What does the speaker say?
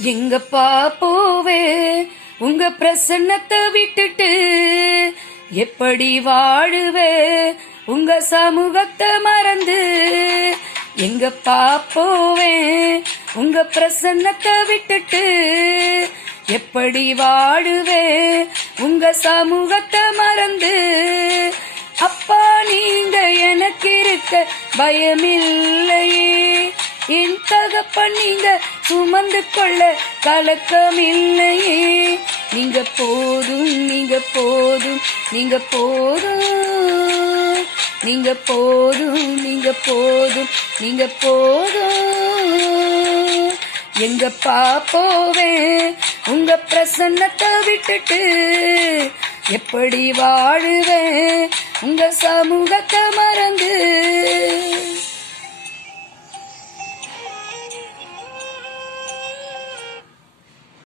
எங்கப்பா போவே உங்க பிரசன்னத்தை விட்டுட்டு எப்படி வாழுவே உங்க சமூகத்தை மறந்து. எங்கப்பா போவே உங்க பிரசன்னத்தை விட்டுட்டு எப்படி வாழுவே உங்க சமூகத்தை மறந்து. அப்பா நீங்க எனக்கு இருக்க பயமில்லையே, என் தகப்பன் நீங்க சுமந்து கொள்ள கலக்கம் இல்லையே. நீங்க போதும் நீங்க போதும் நீங்க போதும் நீங்க போதும் நீங்க போதும் நீங்க போதும். எங்கப்பா போவேன் உங்க பிரசன்னத்தை விட்டுட்டு எப்படி வாழுவேன் உங்க சமூகத்தை மறந்து.